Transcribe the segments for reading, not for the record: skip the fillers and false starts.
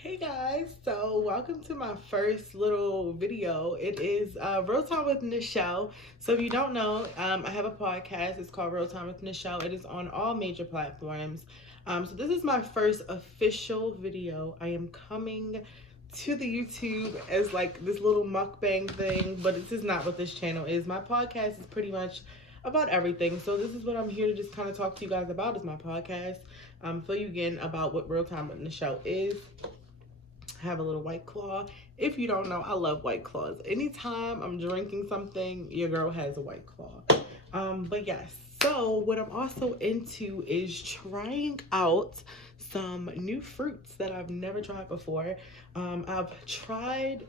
Hey guys, so welcome to my first little video. It is Real Time with Nichelle. So if you don't know, I have a podcast. It's called Real Time with Nichelle. It is on all major platforms. So this is my first official video. I am coming to the YouTube as like this little mukbang thing, but this is not what this channel is. My podcast is pretty much about everything. So this is what I'm here to just kind of talk to you guys about is my podcast. Fill you again about what Real Time with Nichelle is. Have a little White Claw. If you don't know, I love White Claws. Anytime I'm drinking something, your girl has a White Claw. But yes, so what I'm also into is trying out some new fruits that I've never tried before. I've tried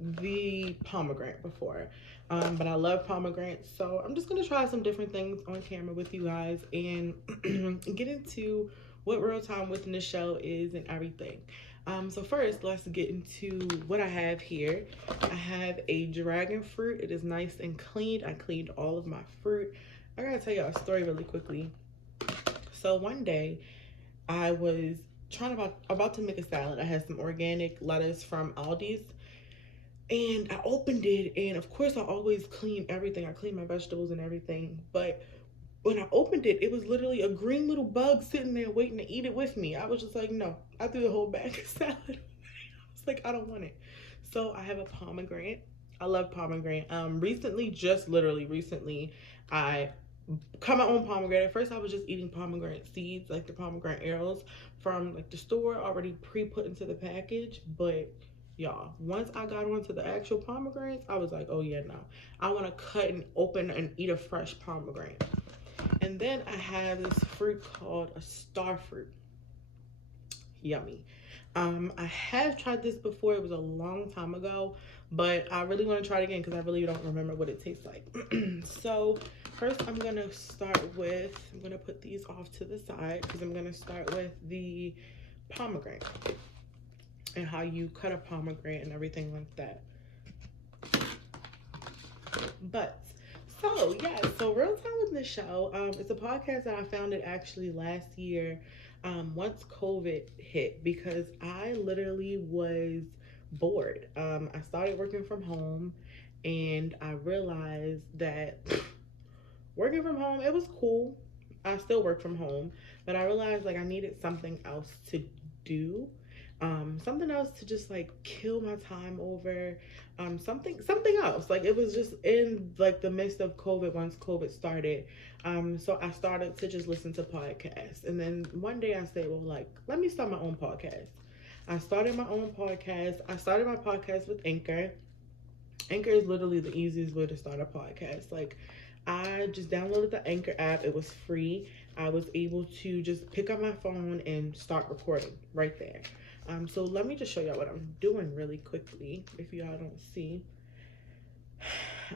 the pomegranate before, but I love pomegranates, so I'm just gonna try some different things on camera with you guys and get into what Real Time with Nichelle is and everything. So first, let's get into what I have here. I have a dragon fruit. It is nice and cleaned. I cleaned all of my fruit. I gotta tell y'all a story really quickly. So one day, I was about to make a salad. I had some organic lettuce from Aldi's, and I opened it, and of course I always clean everything. I clean my vegetables and everything, but when I opened it, it was literally a green little bug sitting there waiting to eat it with me. I was just like, no. I threw the whole bag of salad away. I was like, I don't want it. So I have a pomegranate. I love pomegranate. Recently, I cut my own pomegranate. At first, I was just eating pomegranate seeds, like the pomegranate arrows from like the store, already pre-put into the package. But y'all, once I got onto the actual pomegranates, I was like, oh yeah, no. I want to cut and open and eat a fresh pomegranate. And then I have this fruit called a star fruit. Yummy. I have tried this before. It was a long time ago, but I really want to try it again because I really don't remember what it tastes like. So first I'm going to I'm going to put these off to the side because I'm going to start with the pomegranate and how you cut a pomegranate and everything like that. But so yeah, so Real Time with Nichelle, it's a podcast that I founded actually last year, once COVID hit, because I literally was bored. I started working from home, and I realized that working from home, it was cool. I still work from home, but I realized like I needed something else to do, something else to just like kill my time over, something else. Like it was just in like the midst of COVID once COVID started. So I started to just listen to podcasts, and then one day I said, well, like let me start my own podcast. I started my own podcast. I started my podcast with Anchor. Anchor is literally the easiest way to start a podcast. Like I just downloaded the Anchor app. It was free. I was able to just pick up my phone and start recording right there. So let me just show y'all what I'm doing really quickly. If y'all don't see,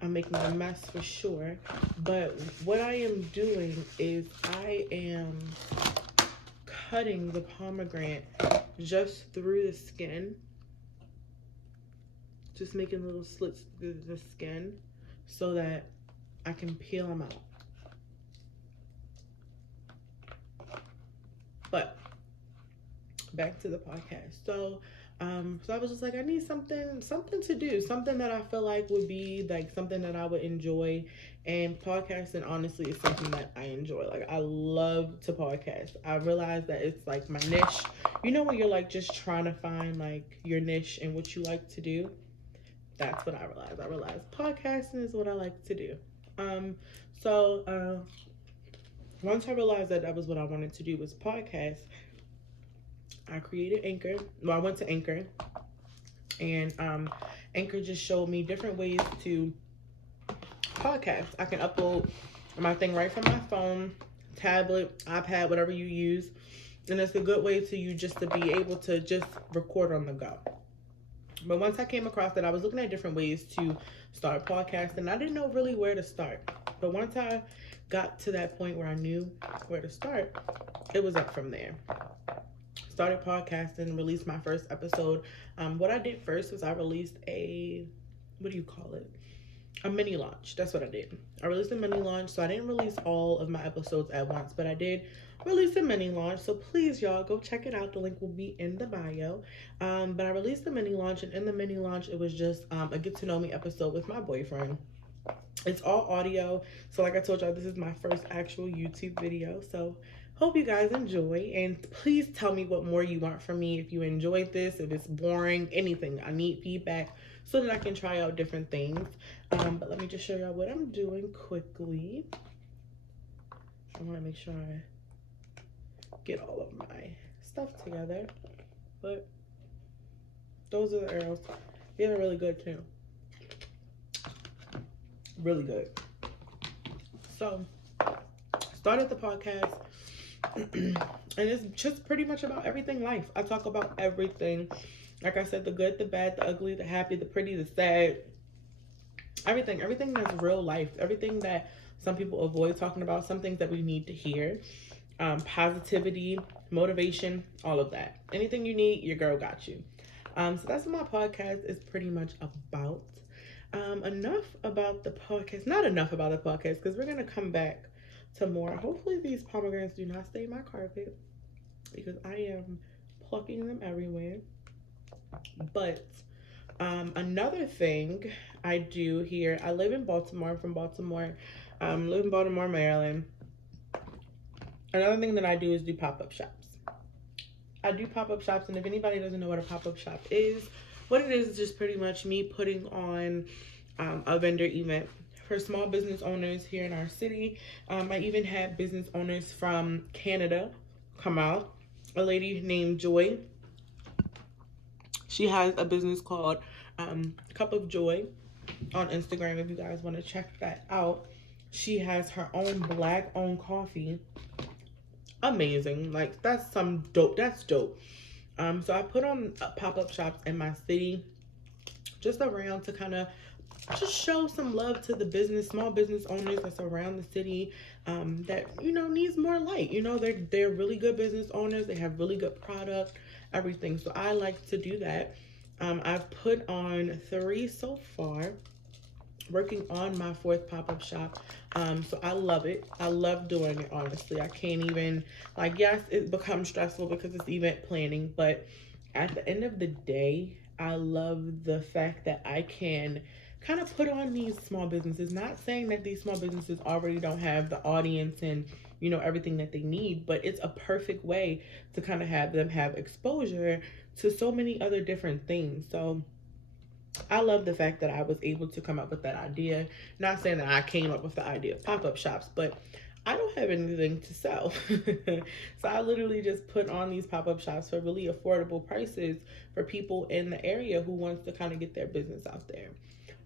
I'm making a mess for sure. But what I am doing is I am cutting the pomegranate just through the skin. Just making little slits through the skin so that I can peel them out. But back to the podcast. So I was just like, I need something to do, something that I feel like would be like something that I would enjoy. And podcasting honestly is something that I enjoy. Like I love to podcast. I realize that it's like my niche. You know when you're like just trying to find like your niche and what you like to do? That's what I realized. I realized podcasting is what I like to do. So once I realized that that was what I wanted to do was podcast, I created Anchor. Well, I went to Anchor, and Anchor just showed me different ways to podcast. I can upload my thing right from my phone, tablet, iPad, whatever you use, and it's a good way to you just to be able to just record on the go. But once I came across that, I was looking at different ways to start podcasting. I didn't know really where to start. But once I got to that point where I knew where to start, it was up from there. Started podcasting, released my first episode. What I did first was I released a, what do you call it? A mini launch. That's what I did. I released a mini launch. So I didn't release all of my episodes at once, but I did released a mini launch. So please, y'all, go check it out. The link will be in the bio. But I released the mini launch, and in the mini launch, it was just a get to know me episode with my boyfriend. It's all audio. So like I told y'all, this is my first actual YouTube video. So hope you guys enjoy, and please tell me what more you want from me. If you enjoyed this, if it's boring, anything. I need feedback so that I can try out different things. But let me just show y'all what I'm doing quickly. I want to make sure I get all of my stuff together. But those are the arrows. They're really good too. Really good. So started the podcast and it's just pretty much about everything life. I talk about everything. Like I said, the good, the bad, the ugly, the happy, the pretty, the sad, everything that's real life, everything that some people avoid talking about, some things that we need to hear. Positivity, motivation, all of that. Anything you need, your girl got you. So that's what my podcast is pretty much about. Enough about the podcast. Not enough about the podcast, because we're going to come back to more. Hopefully these pomegranates do not stay in my carpet, because I am plucking them everywhere. But another thing I do here, I live in Baltimore. I'm from Baltimore. Live in Baltimore, Maryland. Another thing that I do is do pop-up shops. I do pop-up shops, and if anybody doesn't know what a pop-up shop is, what it is just pretty much me putting on a vendor event for small business owners here in our city. I even had business owners from Canada come out. A lady named Joy. She has a business called Cup of Joy on Instagram if you guys want to check that out. She has her own Black-owned coffee. Amazing. Like, that's some dope. That's dope. So I put on pop-up shops in my city, just around to kind of just show some love to the small business owners that's around the city, that, you know, needs more light. You know, they're really good business owners. They have really good product, everything. So I like to do that. I've put on 3 so far, working on my 4th pop-up shop. So I love it. I love doing it, honestly. I can't even, like, yes, it becomes stressful because it's event planning, but at the end of the day, I love the fact that I can kind of put on these small businesses. Not saying that these small businesses already don't have the audience and, you know, everything that they need, but it's a perfect way to kind of have them have exposure to so many other different things. So I love the fact that I was able to come up with that idea. Not saying that I came up with the idea of pop-up shops, but I don't have anything to sell. So I literally just put on these pop-up shops for really affordable prices for people in the area who wants to kind of get their business out there.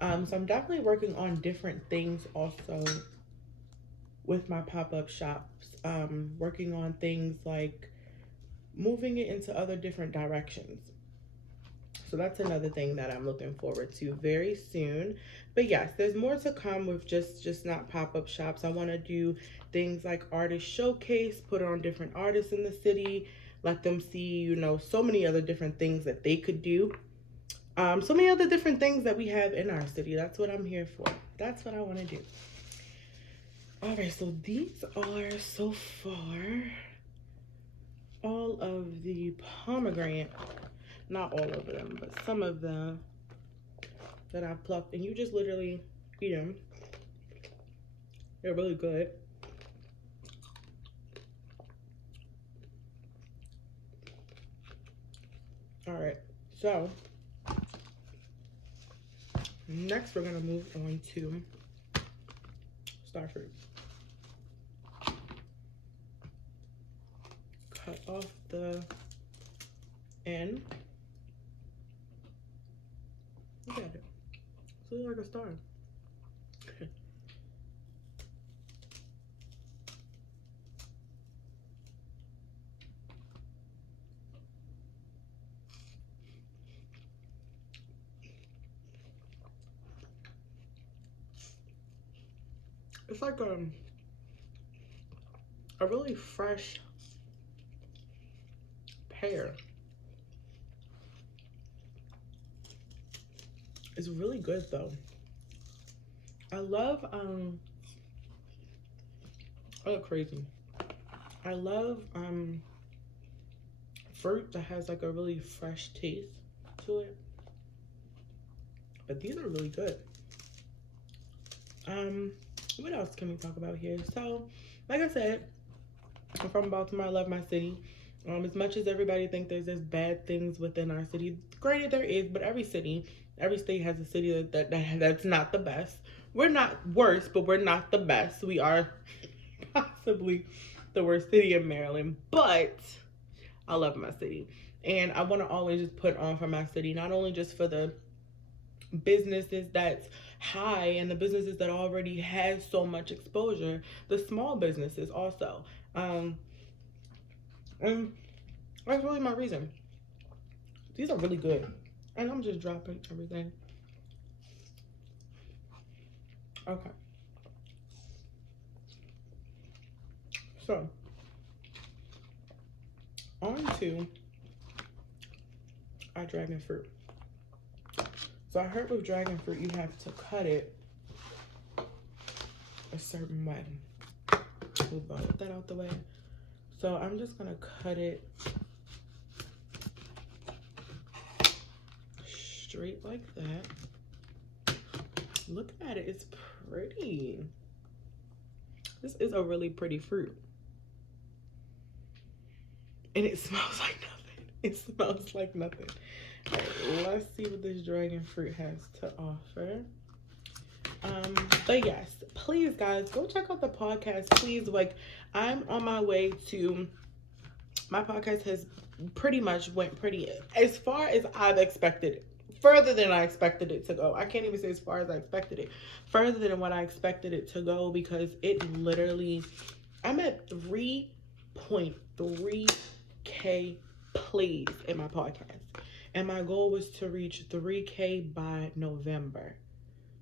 So I'm definitely working on different things also with my pop-up shops. Working on things like moving it into other different directions. So that's another thing that I'm looking forward to very soon. But yes, there's more to come with just not pop-up shops. I want to do things like artist showcase, put on different artists in the city, let them see, you know, so many other different things that they could do. So many other different things that we have in our city. That's what I'm here for. That's what I want to do. All right, so these are so far all of the pomegranate. Not all of them, but some of them that I plucked, and you just literally eat them. They're really good. All right, so next we're gonna move on to starfruit. Cut off the end. Look at it. It looks like a star. It's like a really fresh pear. It's really good though. I love I look crazy. I love fruit that has like a really fresh taste to it. But these are really good. What else can we talk about here? So, like I said, I'm from Baltimore. I love my city. As much as everybody thinks there's just bad things within our city, granted there is, but every city, every state has a city that's not the best. We're not worse, but we're not the best. We are possibly the worst city in Maryland, but I love my city. And I want to always just put on for my city, not only just for the businesses that's high and the businesses that already have so much exposure, the small businesses also. And that's really my reason. These are really good. And I'm just dropping everything. Okay. So, on to our dragon fruit. So I heard with dragon fruit, you have to cut it a certain way. Move that out the way. So I'm just gonna cut it straight like that. Look at it, it's pretty. This is a really pretty fruit. And it smells like nothing. It smells like nothing. All right, let's see what this dragon fruit has to offer. But yes, please guys, go check out the podcast. Please, like, I'm on my way to, my podcast has pretty much went pretty, as far as I've expected it. Further than I expected it to go. I can't even say as far as I expected it. Further than what I expected it to go, because it literally, I'm at 3.3K plays in my podcast. And my goal was to reach 3K by November.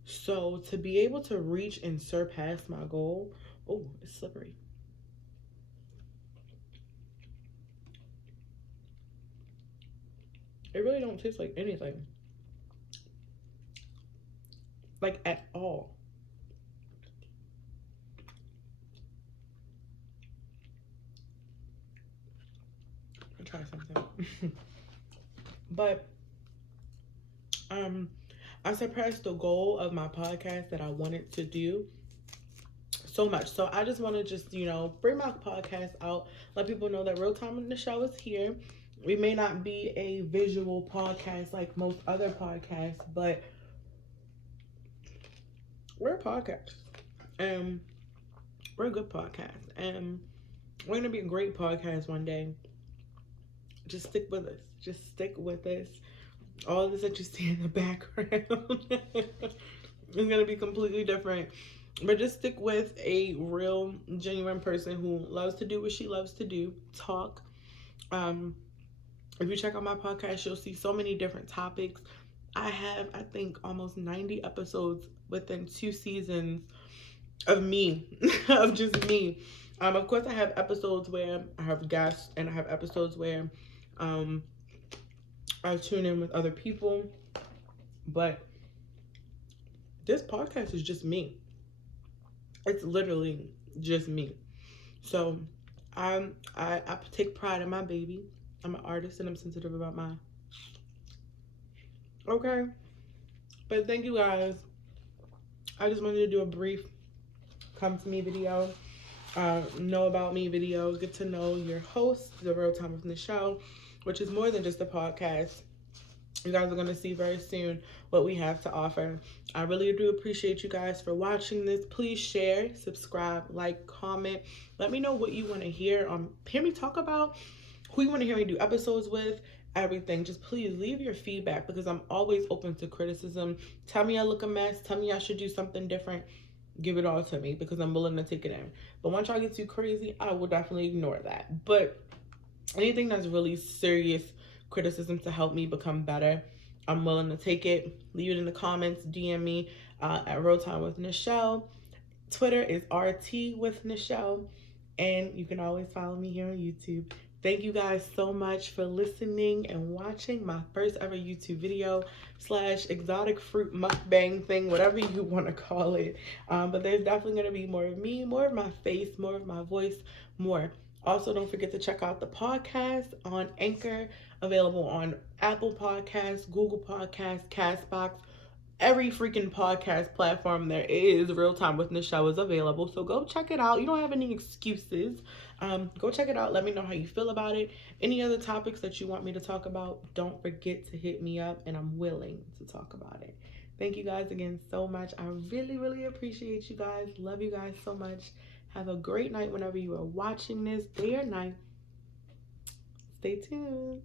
So to be able to reach and surpass my goal, oh, it's slippery. It really don't taste like anything. Like at all. I'll try something. But I surpassed the goal of my podcast that I wanted to do so much. So I just want to just, you know, bring my podcast out, let people know that Real Time with Nichelle is here. We may not be a visual podcast like most other podcasts, but we're a podcast. And we're a good podcast. And we're going to be a great podcast one day. Just stick with us. Just stick with us. All this that you see in the background is going to be completely different. But just stick with a real, genuine person who loves to do what she loves to do. Talk. If you check out my podcast, you'll see so many different topics. I have, I think, almost 90 episodes within 2 seasons of me, of just me. Of course, I have episodes where I have guests, and I have episodes where I tune in with other people. But this podcast is just me. It's literally just me. So I take pride in my baby. I'm an artist and I'm sensitive about mine. Okay. But thank you guys. I just wanted to do a brief come to me video. Know about me video. Get to know your host, The Real Time with Nichelle, which is more than just a podcast. You guys are going to see very soon what we have to offer. I really do appreciate you guys for watching this. Please share, subscribe, like, comment. Let me know what you want to hear. Hear me talk about, who you want to hear me do episodes with, everything. Just please leave your feedback, because I'm always open to criticism. Tell me I look a mess. Tell me I should do something different. Give it all to me, because I'm willing to take it in. But once y'all get too crazy, I will definitely ignore that. But anything that's really serious criticism to help me become better, I'm willing to take it. Leave it in the comments. DM me at Real Time with Nichelle. Twitter is RT with Nichelle. And you can always follow me here on YouTube. Thank you guys so much for listening and watching my first ever YouTube video / exotic fruit mukbang thing, whatever you want to call it. But there's definitely going to be more of me, more of my face, more of my voice, more. Also, don't forget to check out the podcast on Anchor, available on Apple Podcasts, Google Podcasts, Castbox, every freaking podcast platform there is. Real Time with Nichelle is available, so go check it out. You don't have any excuses. Go check it out. Let me know how you feel about it. Any other topics that you want me to talk about, don't forget to hit me up, and I'm willing to talk about it. Thank you guys again so much. I really, really appreciate you guys. Love you guys so much. Have a great night whenever you are watching this, day or night. Stay tuned.